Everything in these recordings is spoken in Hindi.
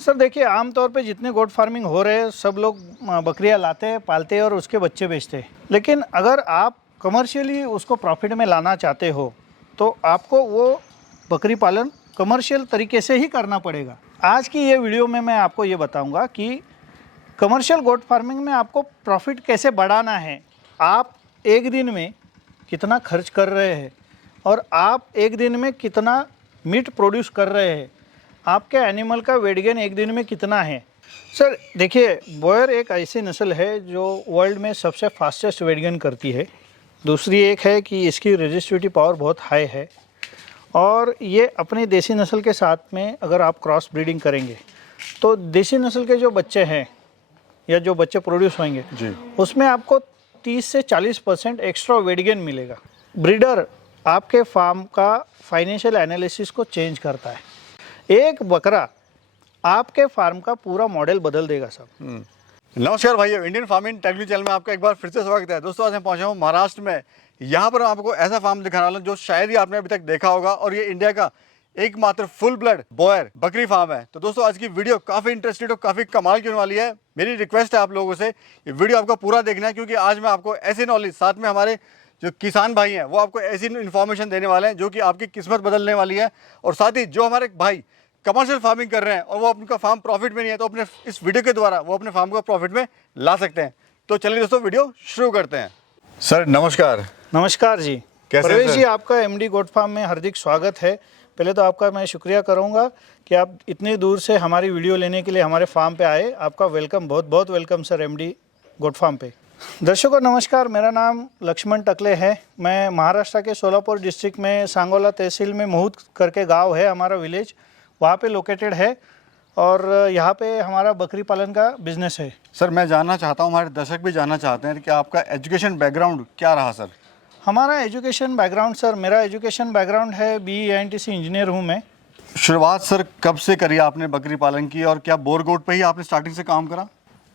सर देखिए, आमतौर पे जितने गोट फार्मिंग हो रहे हैं सब लोग बकरियां लाते हैं, पालते हैं और उसके बच्चे बेचते हैं। लेकिन अगर आप कमर्शियली उसको प्रॉफिट में लाना चाहते हो तो आपको वो बकरी पालन कमर्शियल तरीके से ही करना पड़ेगा। आज की ये वीडियो में मैं आपको ये बताऊंगा कि कमर्शियल गोट फार्मिंग में आपको प्रॉफिट कैसे बढ़ाना है, आप एक दिन में कितना खर्च कर रहे हैं और आप एक दिन में कितना मीट प्रोड्यूस कर रहे हैं, आपके एनिमल का वेट गेन एक दिन में कितना है। सर देखिए, बॉयर एक ऐसी नस्ल है जो वर्ल्ड में सबसे फास्टेस्ट वेट गेन करती है। दूसरी एक है कि इसकी रेजिस्टिविटी पावर बहुत हाई है और ये अपनी देसी नस्ल के साथ में अगर आप क्रॉस ब्रीडिंग करेंगे तो देसी नस्ल के जो बच्चे हैं या जो बच्चे प्रोड्यूस होंगे जी, उसमें आपको 30 से 40% एक्स्ट्रा वेट गेन मिलेगा। ब्रीडर आपके फार्म का फाइनेंशियल एनालिसिस को चेंज करता है। एक बकरा आपके फार्म का पूरा मॉडल बदल देगा सब। नमस्कार भाइयों, इंडियन फार्मिंग टेक्निकल चैनल में आपका एक बार फिर से स्वागत है। दोस्तों आज मैं पहुंचा हूं महाराष्ट्र में। यहां पर आपको ऐसा फार्म दिखाने वाला हूं जो शायद ही आपने अभी तक देखा होगा और ये इंडिया का एकमात्र फुल ब्लड बॉयर बकरी फार्म है। तो दोस्तों आज की वीडियो काफ़ी इंटरेस्टेड और काफ़ी कमाल की होने वाली है। मेरी रिक्वेस्ट है आप लोगों से ये वीडियो आपको पूरा देखना है, क्योंकि आज मैं आपको ऐसी नॉलेज, साथ में हमारे जो किसान भाई हैं वो आपको ऐसी इन्फॉर्मेशन देने वाले हैं जो कि आपकी किस्मत बदलने वाली है। और साथ ही जो हमारे भाई कमर्शियल फार्मिंग कर रहे हैं और वो उनका फार्म प्रॉफिट में नहीं है, तो अपने इस वीडियो के द्वारा वो अपने फार्म को प्रॉफिट में ला सकते हैं। तो चलिए दोस्तों वीडियो शुरू करते हैं। सर नमस्कार। नमस्कार जी। कैसे हैं प्रवेश सर? जी, आपका एमडी गोट फार्म में हार्दिक स्वागत है। पहले तो आपका मैं शुक्रिया करूंगा कि आप इतनी दूर से हमारी वीडियो लेने के लिए हमारे फार्म पे आए। आपका वेलकम, बहुत बहुत welcome sir MD goat farm पे। दर्शकों नमस्कार, मेरा नाम लक्ष्मण टकले है। मैं महाराष्ट्र के सोलापुर डिस्ट्रिक्ट में सांगोला तहसील में महूद करके गांव है हमारा विलेज, वहाँ पे लोकेटेड है और यहाँ पे हमारा बकरी पालन का बिजनेस है। सर मैं जानना चाहता हूँ, हमारे दर्शक भी जानना चाहते हैं कि आपका एजुकेशन बैकग्राउंड क्या रहा सर? हमारा एजुकेशन बैकग्राउंड सर, मेरा एजुकेशन बैकग्राउंड है BE INTC इंजीनियर हूँ मैं। शुरुआत सर कब से करी आपने बकरी पालन की और क्या बोर गोट पे ही आपने स्टार्टिंग से काम करा?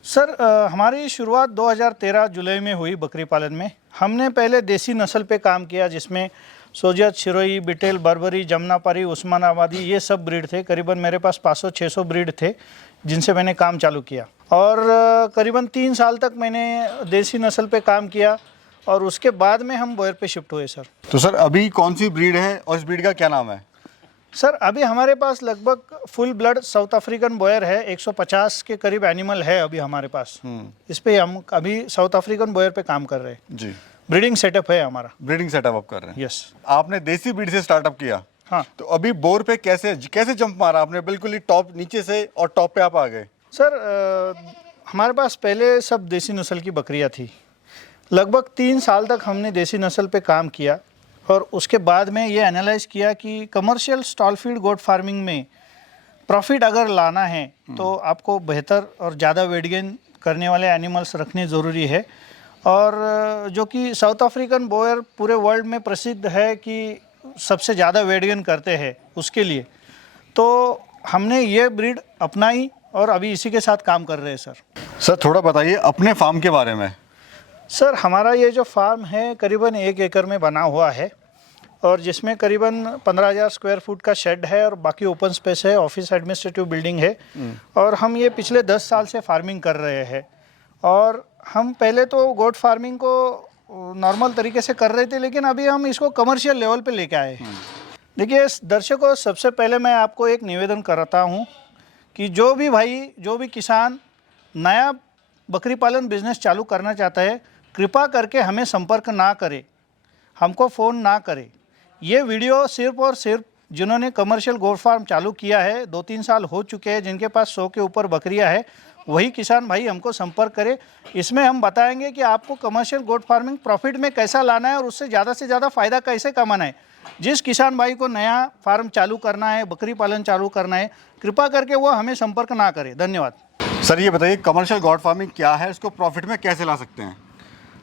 सर हमारी शुरुआत 2013 जुलाई में हुई बकरी पालन में। हमने पहले देसी नस्ल पे काम किया जिसमें सोजियत, शिरोई, बिटेल, बर्बरी, जमनापारी, उस्मानाबादी ये सब ब्रीड थे। करीबन मेरे पास 500-600 ब्रीड थे जिनसे मैंने काम चालू किया और करीबन 3 साल तक मैंने देसी नस्ल पे काम किया और उसके बाद में हम बॉयर पे शिफ्ट हुए सर। तो सर अभी कौन सी ब्रीड है और इस ब्रीड का क्या नाम है? सर अभी हमारे पास लगभग full blood South African Boer है। 150 के करीब एनिमल है अभी हमारे पास। इस पे हम अभी साउथ अफ्रीकन बॉयर पे काम कर रहे हैं जी। ब्रीडिंग सेटअप है हमारा। ब्रीडिंग सेटअप आप कर रहे हैं? यस। आपने देसी ब्रीड से स्टार्टअप किया। हाँ। तो अभी बोर पे कैसे जंप मारा आपने? बिल्कुल ही टॉप, नीचे से और टॉप पे आप आ गए। सर हमारे पास पहले सब देसी नस्ल की बकरियां थी। लगभग 3 साल तक हमने देसी नस्ल पे काम किया और उसके बाद में ये एनालाइज किया कि commercial stall feed goat farming में प्रॉफिट अगर लाना है तो आपको बेहतर और ज़्यादा वेट गेन करने वाले एनिमल्स रखने ज़रूरी है। और जो कि साउथ अफ्रीकन बॉयर पूरे वर्ल्ड में प्रसिद्ध है कि सबसे ज़्यादा वेट गेन करते हैं, उसके लिए तो हमने ये ब्रीड अपनाई और अभी इसी के साथ काम कर रहे हैं सर। सर थोड़ा बताइए अपने फार्म के बारे में। सर हमारा ये जो फार्म है करीबन 1 एकड़ में बना हुआ है और जिसमें करीबन 15,000 स्क्वायर फुट का शेड है और बाकी ओपन स्पेस है, ऑफिस एडमिनिस्ट्रेटिव बिल्डिंग है। और हम ये पिछले 10 साल से फार्मिंग कर रहे हैं। और हम पहले तो गोट फार्मिंग को नॉर्मल तरीके से कर रहे थे, लेकिन अभी हम इसको कमर्शियल लेवल पे लेके आए हैं। देखिए दर्शकों, सबसे पहले मैं आपको एक निवेदन करता हूँ कि जो भी भाई, जो भी किसान नया बकरी पालन बिजनेस चालू करना चाहता है, कृपा करके हमें संपर्क ना करे, हमको फ़ोन ना करे। ये वीडियो सिर्फ और सिर्फ जिन्होंने कमर्शियल गोट फार्म चालू किया है, 2-3 साल हो चुके हैं, जिनके पास 100 के ऊपर बकरियां है, वही किसान भाई हमको संपर्क करे। इसमें हम बताएंगे कि आपको कमर्शियल गोट फार्मिंग प्रॉफिट में कैसा लाना है और उससे ज़्यादा फ़ायदा कैसे कमाना है। जिस किसान भाई को नया फार्म चालू करना है, बकरी पालन चालू करना है, कृपा करके वो हमें संपर्क ना करे। धन्यवाद। सर ये बताइए कमर्शियल गोट फार्मिंग क्या है, इसको प्रॉफिट में कैसे ला सकते हैं?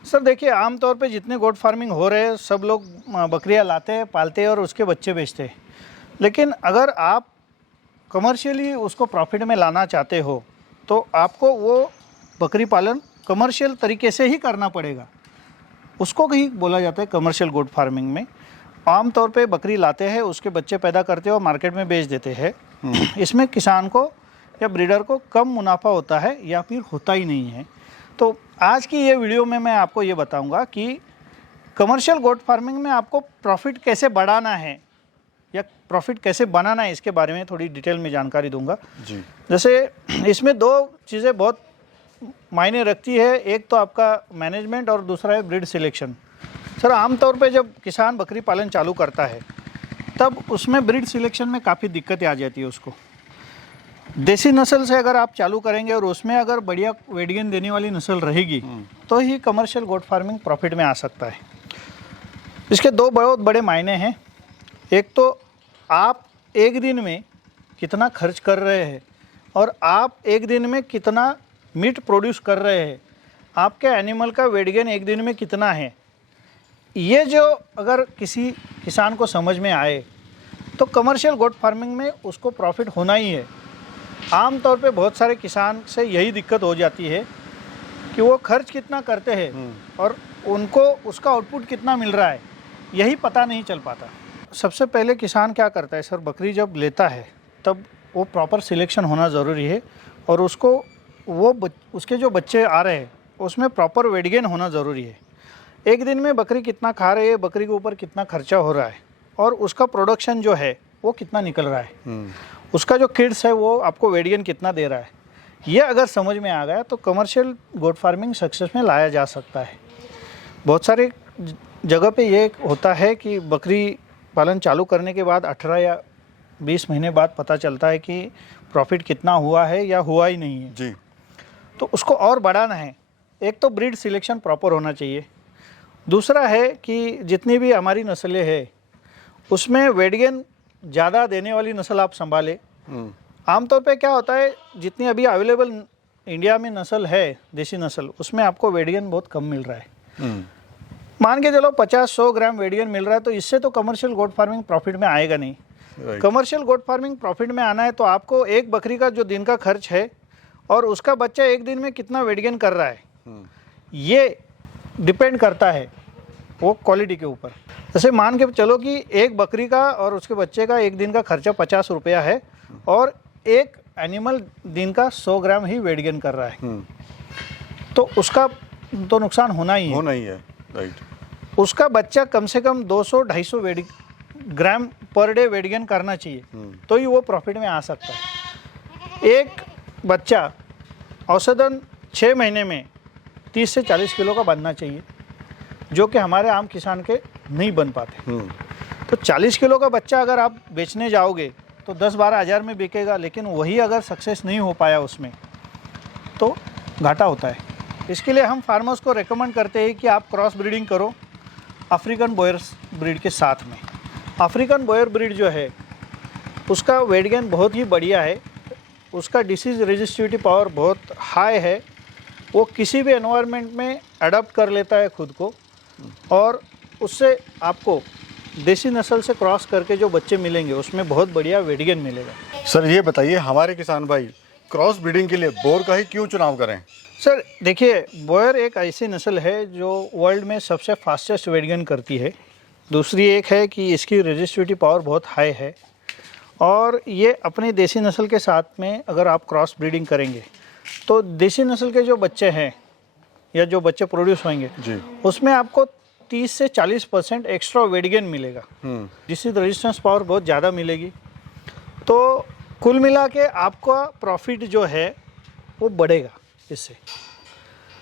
सर देखिए, आमतौर पे जितने गोट फार्मिंग हो रहे हैं सब लोग बकरियां लाते हैं, पालते हैं और उसके बच्चे बेचते हैं। लेकिन अगर आप कमर्शियली उसको प्रॉफिट में लाना चाहते हो तो आपको वो बकरी पालन कमर्शियल तरीके से ही करना पड़ेगा। उसको ही बोला जाता है कमर्शियल गोट फार्मिंग में। आमतौर पे बकरी लाते हैं, उसके बच्चे पैदा करते हैं और मार्केट में बेच देते हैं। इसमें किसान को या ब्रीडर को कम मुनाफा होता है या फिर होता ही नहीं है। तो आज की ये वीडियो में मैं आपको ये बताऊंगा कि कमर्शियल गोट फार्मिंग में आपको प्रॉफिट कैसे बढ़ाना है या प्रॉफिट कैसे बनाना है, इसके बारे में थोड़ी डिटेल में जानकारी दूंगा जी। जैसे इसमें दो चीज़ें बहुत मायने रखती है, एक तो आपका मैनेजमेंट और दूसरा है ब्रीड सिलेक्शन। सर आमतौर पे जब किसान बकरी पालन चालू करता है तब उसमें ब्रीड सिलेक्शन में काफ़ी दिक्कतें आ जाती है उसको। देसी नस्ल से अगर आप चालू करेंगे और उसमें अगर बढ़िया वेट गेन देने वाली नस्ल रहेगी तो ही कमर्शियल गोट फार्मिंग प्रॉफिट में आ सकता है। इसके दो बहुत बड़े मायने हैं। एक तो आप एक दिन में कितना खर्च कर रहे हैं और आप एक दिन में कितना मीट प्रोड्यूस कर रहे हैं, आपके एनिमल का वेट गेन एक दिन में कितना है, ये जो अगर किसी किसान को समझ में आए तो कमर्शियल गोट फार्मिंग में उसको प्रॉफिट होना ही है। आम तौर पे बहुत सारे किसान से यही दिक्कत हो जाती है कि वो खर्च कितना करते हैं और उनको उसका आउटपुट कितना मिल रहा है यही पता नहीं चल पाता। सबसे पहले किसान क्या करता है सर, बकरी जब लेता है तब वो प्रॉपर सिलेक्शन होना ज़रूरी है और उसको उसके जो बच्चे आ रहे हैं उसमें प्रॉपर वेट गेन होना ज़रूरी है। एक दिन में बकरी कितना खा रही है, बकरी के ऊपर कितना खर्चा हो रहा है और उसका प्रोडक्शन जो है वो कितना निकल रहा है, उसका जो किड्स है वो आपको वेट गेन कितना दे रहा है, ये अगर समझ में आ गया तो कमर्शियल गोट फार्मिंग सक्सेस में लाया जा सकता है। बहुत सारे जगह पे ये होता है कि बकरी पालन चालू करने के बाद 18 या 20 महीने बाद पता चलता है कि प्रॉफिट कितना हुआ है या हुआ ही नहीं है जी। तो उसको और बढ़ाना है। एक तो ब्रीड सिलेक्शन प्रॉपर होना चाहिए, दूसरा है कि जितनी भी हमारी नस्लें हैं उसमें वेट गेन ज़्यादा देने वाली नस्ल आप संभालें। आमतौर पे क्या होता है, जितनी अभी अवेलेबल इंडिया में नस्ल है देसी नस्ल, उसमें आपको वेट गेन बहुत कम मिल रहा है। मान के चलो 50-100 ग्राम वेट गेन मिल रहा है तो इससे तो कमर्शियल गोट फार्मिंग प्रॉफिट में आएगा नहीं। कमर्शियल गोट फार्मिंग प्रॉफिट में आना है तो आपको एक बकरी का जो दिन का खर्च है और उसका बच्चा एक दिन में कितना वेट गेन कर रहा है, ये डिपेंड करता है वो क्वालिटी के ऊपर। जैसे मान के चलो कि एक बकरी का और उसके बच्चे का एक दिन का खर्चा 50 रुपया है और एक एनिमल दिन का 100 ग्राम ही वेट गेन कर रहा है तो उसका तो नुकसान होना ही है। राइट। उसका बच्चा कम से कम 200-250 ग्राम पर डे वेट गेन करना चाहिए तो ही वो प्रॉफिट में आ सकता है। एक बच्चा औसतन 6 महीने में 30 से 40 किलो का बनना चाहिए, जो कि हमारे आम किसान के नहीं बन पाते। तो 40 किलो का बच्चा अगर आप बेचने जाओगे तो 10-12 हज़ार में बिकेगा, लेकिन वही अगर सक्सेस नहीं हो पाया उसमें तो घाटा होता है। इसके लिए हम फार्मर्स को रेकमेंड करते हैं कि आप क्रॉस ब्रीडिंग करो अफ्रीकन बॉयर ब्रीड के साथ में। अफ्रीकन बॉयर ब्रीड जो है उसका वेट गेन बहुत ही बढ़िया है, उसका डिसीज़ रेजिस्टिविटी पावर बहुत हाई है, वो किसी भी एनवायरनमेंट में अडॉप्ट कर लेता है खुद को और उससे आपको देसी नस्ल से क्रॉस करके जो बच्चे मिलेंगे उसमें बहुत बढ़िया वेट गेन मिलेगा। सर ये बताइए, हमारे किसान भाई क्रॉस ब्रीडिंग के लिए बोर का ही क्यों चुनाव करें? सर देखिए, बॉयर एक ऐसी नस्ल है जो वर्ल्ड में सबसे फास्टेस्ट वेट गेन करती है। दूसरी एक है कि इसकी रेजिस्टिविटी पावर बहुत हाई है और ये अपनी देसी नस्ल के साथ में अगर आप क्रॉस ब्रीडिंग करेंगे तो देसी नस्ल के जो बच्चे हैं या जो बच्चे प्रोड्यूस होंगे जी, उसमें आपको 30 से 40% एक्स्ट्रा वेट गेन मिलेगा, जिससे रेजिस्टेंस पावर बहुत ज़्यादा मिलेगी। तो कुल मिला के आपका प्रॉफिट जो है वो बढ़ेगा। इससे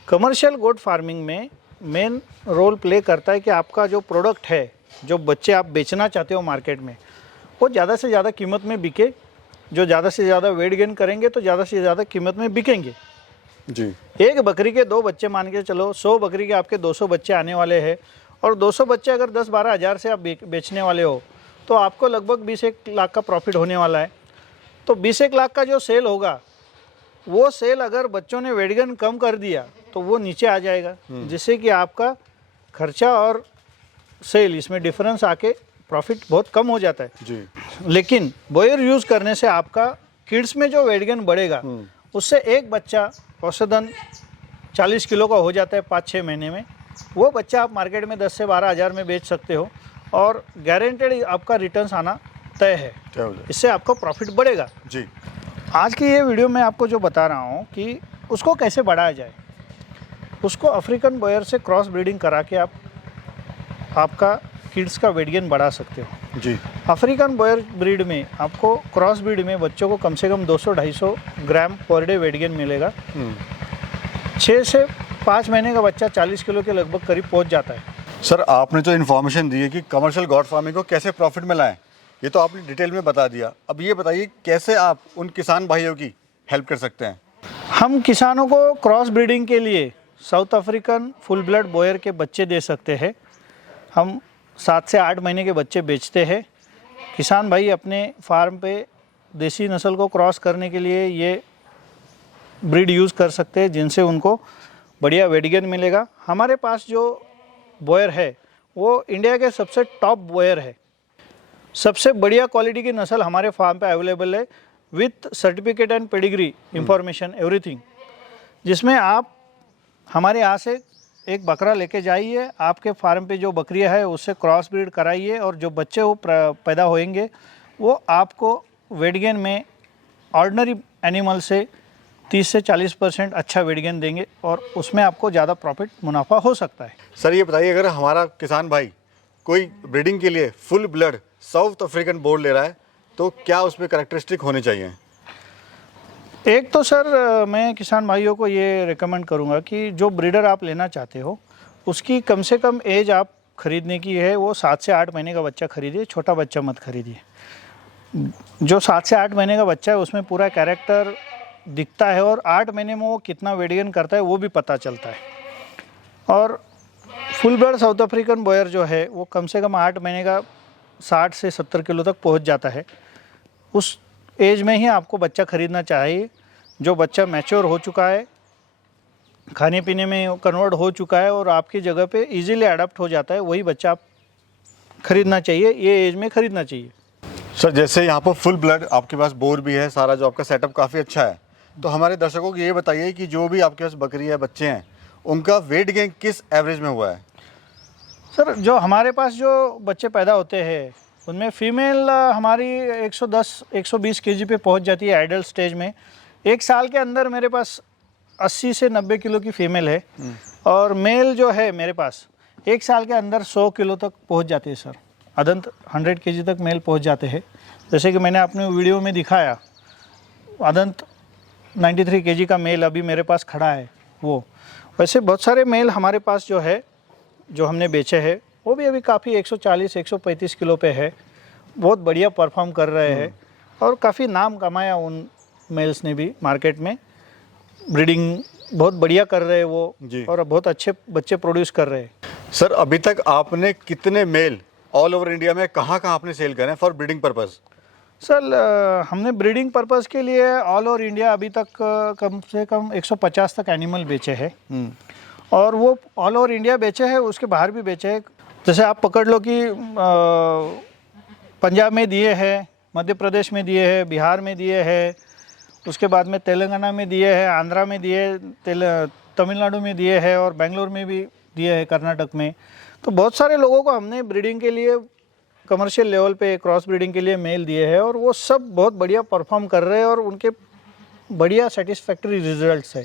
कमर्शियल गोट फार्मिंग में मेन रोल प्ले करता है कि आपका जो प्रोडक्ट है, जो बच्चे आप बेचना चाहते हो मार्केट में, वो ज़्यादा से ज़्यादा कीमत में बिके। जो ज़्यादा से ज़्यादा वेट गेन करेंगे तो ज़्यादा से ज़्यादा कीमत में बिकेंगे जी। एक बकरी के 2 बच्चे मान के चलो, 100 बकरी के आपके 200 बच्चे आने वाले हैं और 200 बच्चे अगर 10-12 हज़ार से आप बेचने वाले हो तो आपको लगभग 20-1 लाख का प्रॉफिट होने वाला है। तो 20-1 लाख का जो सेल होगा, वो सेल अगर बच्चों ने वेट गेन कम कर दिया तो वो नीचे आ जाएगा, जिससे कि आपका खर्चा और सेल इसमें डिफरेंस आके प्रॉफिट बहुत कम हो जाता है जी। लेकिन बॉयर यूज़ करने से आपका किड्स में जो वेट गेन बढ़ेगा उससे एक बच्चा औसतन 40 किलो का हो जाता है 5-6 महीने में। वो बच्चा आप मार्केट में 10 से 12 हज़ार में बेच सकते हो और गारंटेड आपका रिटर्न्स आना तय है। इससे आपका प्रॉफिट बढ़ेगा जी। आज की ये वीडियो में आपको जो बता रहा हूँ कि उसको कैसे बढ़ाया जाए। उसको अफ्रीकन बॉयर से क्रॉस ब्रीडिंग करा के आप आपका किड्स का वेट गेन बढ़ा सकते हो। जी। अफ्रीकन बॉयर ब्रीड में आपको क्रॉस ब्रीड में बच्चों को कम से कम 200-250 ग्राम पर डे वेट गेन मिलेगा। 6 से 5 महीने का बच्चा 40 किलो के लगभग करीब पहुंच जाता है। सर, आपने जो इन्फॉर्मेशन दी है कि कमर्शियल गॉड फार्मिंग को कैसे प्रॉफिट में लाएं, ये तो आपने डिटेल में बता दिया। अब ये बताइए कैसे आप उन किसान भाइयों की हेल्प कर सकते हैं। हम किसानों को क्रॉस ब्रीडिंग के लिए South African full blood Boer के बच्चे दे सकते हैं। हम 7 से 8 महीने के बच्चे बेचते हैं। किसान भाई अपने फार्म पे देसी नस्ल को क्रॉस करने के लिए ये ब्रीड यूज़ कर सकते हैं, जिनसे उनको बढ़िया वेट गेन मिलेगा। हमारे पास जो बॉयर है वो इंडिया के सबसे टॉप बॉयर है। सबसे बढ़िया क्वालिटी की नस्ल हमारे फार्म पे अवेलेबल है with certificate and pedigree information everything, जिसमें आप हमारे यहाँ से एक बकरा लेके जाइए, आपके फार्म पे जो बकरियाँ है उससे क्रॉस ब्रीड कराइए और जो बच्चे वो पैदा होएंगे वो आपको वेट गेन में ऑर्डिनरी एनिमल से 30 से 40% अच्छा वेट गेन देंगे और उसमें आपको ज़्यादा प्रॉफिट मुनाफा हो सकता है। सर, ये बताइए अगर हमारा किसान भाई कोई ब्रीडिंग के लिए full blood South African board ले रहा है तो क्या उसमें कैरेक्टरिस्टिक होने चाहिए? एक तो सर मैं किसान भाइयों को ये रिकमेंड करूँगा कि जो ब्रीडर आप लेना चाहते हो उसकी कम से कम एज आप खरीदने की है वो 7 से 8 महीने का बच्चा खरीदिए, छोटा बच्चा मत खरीदिए। जो 7 से 8 महीने का बच्चा है उसमें पूरा कैरेक्टर दिखता है और 8 महीने में वो कितना वेट गेन करता है वो भी पता चलता है। और full blood South African Boer जो है वो कम से कम 8 महीने का 60 से 70 किलो तक पहुंच जाता है। उस एज में ही आपको बच्चा खरीदना चाहिए। जो बच्चा मैच्योर हो चुका है, खाने पीने में कन्वर्ट हो चुका है और आपकी जगह पे इजीली अडॉप्ट हो जाता है, वही बच्चा आप खरीदना चाहिए, ये एज में खरीदना चाहिए। सर, जैसे यहाँ पर फुल ब्लड आपके पास बोर भी है, सारा जो आपका सेटअप काफ़ी अच्छा है, तो हमारे दर्शकों को ये बताइए कि जो भी आपके पास बकरी है, बच्चे हैं, उनका वेट गेन किस एवरेज में हुआ है? सर, जो हमारे पास जो बच्चे पैदा होते हैं उनमें फीमेल हमारी 110-120 केजी पे पहुंच जाती है एडल्ट स्टेज में। 1 साल के अंदर मेरे पास 80 से 90 किलो की फीमेल है और मेल जो है मेरे पास 1 साल के अंदर 100 किलो तक पहुंच जाते हैं सर। अदंत 100 केजी तक मेल पहुंच जाते हैं। जैसे कि मैंने अपने वीडियो में दिखाया, अदंत 93 केजी का मेल अभी मेरे पास खड़ा है। वो वैसे बहुत सारे मेल हमारे पास जो है जो हमने बेचे हैं वो भी अभी काफ़ी 140-135 किलो पे है। बहुत बढ़िया परफॉर्म कर रहे हैं और काफ़ी नाम कमाया उन मेल्स ने भी मार्केट में। ब्रीडिंग बहुत बढ़िया कर रहे हैं वो जी। और बहुत अच्छे बच्चे प्रोड्यूस कर रहे हैं। सर, अभी तक आपने कितने मेल ऑल ओवर इंडिया में कहाँ आपने सेल करे हैं फॉर ब्रीडिंग पर्पज़? सर, हमने ब्रीडिंग पर्पज़ के लिए ऑल ओवर इंडिया अभी तक कम से कम 150 तक एनिमल बेचे हैं और वो ऑल ओवर इंडिया बेचे हैं, उसके बाहर भी बेचे हैं। जैसे आप पकड़ लो कि पंजाब में दिए हैं, मध्य प्रदेश में दिए हैं, बिहार में दिए हैं, उसके बाद में तेलंगाना में दिए हैं, आंध्रा में दिए, तमिलनाडु में दिए हैं और बेंगलोर में भी दिए हैं, कर्नाटक में। तो बहुत सारे लोगों को हमने ब्रीडिंग के लिए कमर्शियल लेवल पे क्रॉस ब्रीडिंग के लिए मेल दिए हैं और वो सब बहुत बढ़िया परफॉर्म कर रहे हैं और उनके बढ़िया सेटिस्फैक्टरी रिजल्ट्स है।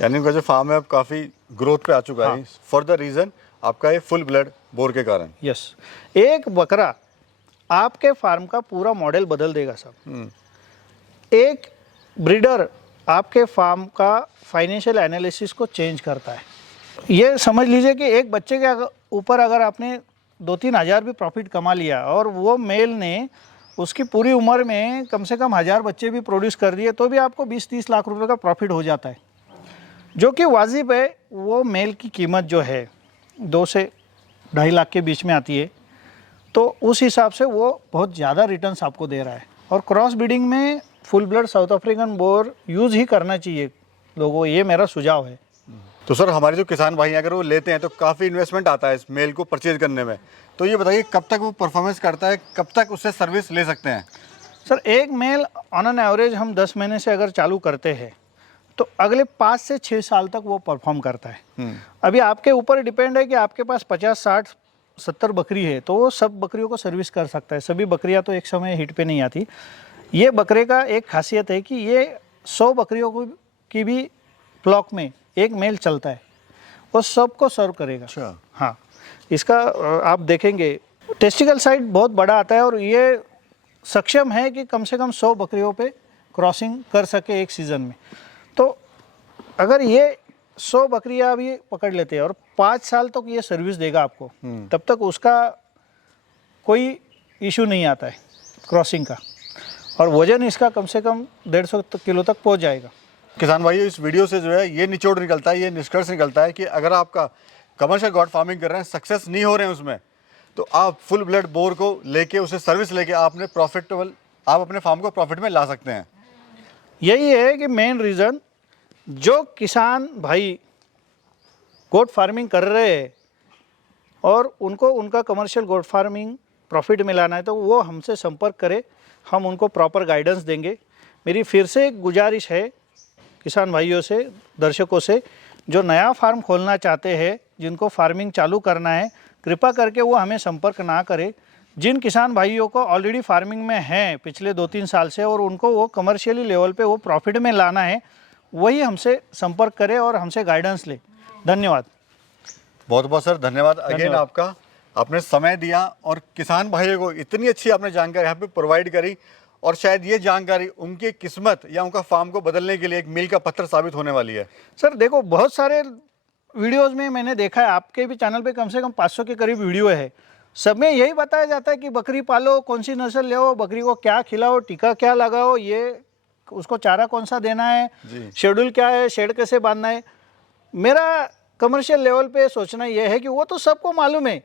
यानी उनका जो फार्म है अब काफ़ी ग्रोथ पे आ चुका है फॉर द रीज़न आपका ये फुल ब्लड बोर के कारण। यस, एक बकरा आपके फार्म का पूरा मॉडल बदल देगा साहब। एक ब्रीडर आपके फार्म का फाइनेंशियल एनालिसिस को चेंज करता है। ये समझ लीजिए कि एक बच्चे के ऊपर अगर आपने 2-3 हज़ार भी प्रॉफिट कमा लिया और वो मेल ने उसकी पूरी उम्र में कम से कम 1000 बच्चे भी प्रोड्यूस कर दिए तो भी आपको 20-30 लाख रुपए का प्रॉफिट हो जाता है, जो कि वाजिब है। वो मेल की कीमत जो है 2 से 2.5 लाख के बीच में आती है, तो उस हिसाब से वो बहुत ज़्यादा रिटर्न्स आपको दे रहा है। और क्रॉस ब्रीडिंग में full blood South African Boer use ही करना चाहिए लोगों, ये मेरा सुझाव है। तो सर, हमारे जो किसान भाई हैं अगर वो लेते हैं तो काफ़ी इन्वेस्टमेंट आता है इस मेल को परचेज करने में, तो ये बताइए कब तक वो परफॉर्मेंस करता है, कब तक उससे सर्विस ले सकते हैं? सर, एक मेल ऑन एन एवरेज हम 10 महीने से अगर चालू करते हैं तो अगले 5 से 6 साल तक वो परफॉर्म करता है। अभी आपके ऊपर डिपेंड है कि आपके पास 50, 60, 70 बकरी है तो वो सब बकरियों को सर्विस कर सकता है। सभी बकरियां तो एक समय हिट पे नहीं आती। ये बकरे का एक खासियत है कि ये 100 बकरियों को की भी फ्लॉक में एक मेल चलता है, वो सबको सर्व करेगा। अच्छा। हाँ, इसका आप देखेंगे टेस्टिकल साइज बहुत बड़ा आता है और ये सक्षम है कि कम से कम 100 बकरियों पे क्रॉसिंग कर सके एक सीज़न में। तो अगर ये 100 बकरियां भी पकड़ लेते हैं और 5 साल तक ये सर्विस देगा आपको, तब तक उसका कोई इशू नहीं आता है क्रॉसिंग का, और वजन इसका कम से कम 150 किलो तक पहुंच जाएगा। किसान भाई, इस वीडियो से जो है ये निचोड़ निकलता है, ये निष्कर्ष निकलता है कि अगर आपका कमर्शियल गॉड फार्मिंग कर रहे हैं, सक्सेस नहीं हो रहे हैं उसमें, तो आप फुल ब्लड बोर को लेके उसे सर्विस लेके आपने प्रॉफिटेबल, आप अपने फार्म को प्रॉफिट में ला सकते हैं। यही है कि मेन रीज़न, जो किसान भाई गोट फार्मिंग कर रहे हैं और उनको उनका कमर्शियल गोट फार्मिंग प्रॉफिट में लाना है, तो वो हमसे संपर्क करें, हम उनको प्रॉपर गाइडेंस देंगे। मेरी फिर से एक गुजारिश है किसान भाइयों से, दर्शकों से, जो नया फार्म खोलना चाहते हैं, जिनको फार्मिंग चालू करना है, कृपा करके वो हमें संपर्क ना करें। जिन किसान भाइयों को ऑलरेडी फार्मिंग में हैं पिछले 2-3 साल से और उनको वो कमर्शियली लेवल पे वो प्रॉफिट में लाना है, वही हमसे संपर्क करें और हमसे गाइडेंस ले। धन्यवाद। बहुत बहुत सर धन्यवाद अगेन आपका, आपने समय दिया और किसान भाइयों को इतनी अच्छी आपने जानकारी यहाँ पे प्रोवाइड करी, और शायद ये जानकारी उनकी किस्मत या उनका फार्म को बदलने के लिए एक मील का पत्थर साबित होने वाली है। सर देखो, बहुत सारे वीडियोस में मैंने देखा है, आपके भी चैनल पे कम से कम 500 के करीब वीडियो है, सब में यही बताया जाता है कि बकरी पालो, कौन सी नस्ल ले, बकरी को क्या खिलाओ, टीका क्या लगाओ, ये उसको चारा कौन सा देना है, शेड्यूल क्या है, शेड कैसे बांधना है। मेरा कमर्शियल लेवल पे सोचना यह है कि वो तो सबको मालूम है,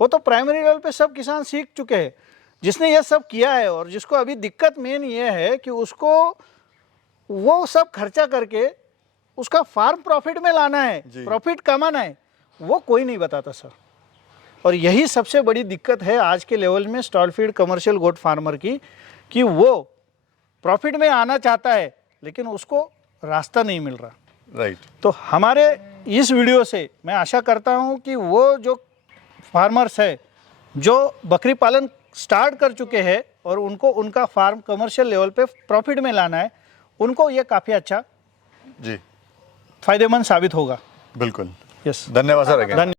वो तो प्राइमरी लेवल पे सब किसान सीख चुके हैं, जिसने ये सब किया है। और जिसको अभी दिक्कत मेन ये है कि उसको वो सब खर्चा करके उसका फार्म प्रॉफिट में लाना है, प्रॉफिट कमाना है, वो कोई नहीं बताता सर। और यही सबसे बड़ी दिक्कत है आज के लेवल में स्टॉल फीड कमर्शियल गोट फार्मर की, कि वो प्रॉफिट में आना चाहता है लेकिन उसको रास्ता नहीं मिल रहा। राइट। तो हमारे इस वीडियो से मैं आशा करता हूं कि वो जो फार्मर्स है जो बकरी पालन स्टार्ट कर चुके हैं और उनको उनका फार्म कमर्शियल लेवल पे प्रॉफिट में लाना है, उनको ये काफ़ी अच्छा जी फायदेमंद साबित होगा। बिल्कुल। यस, धन्यवाद सर अगेन।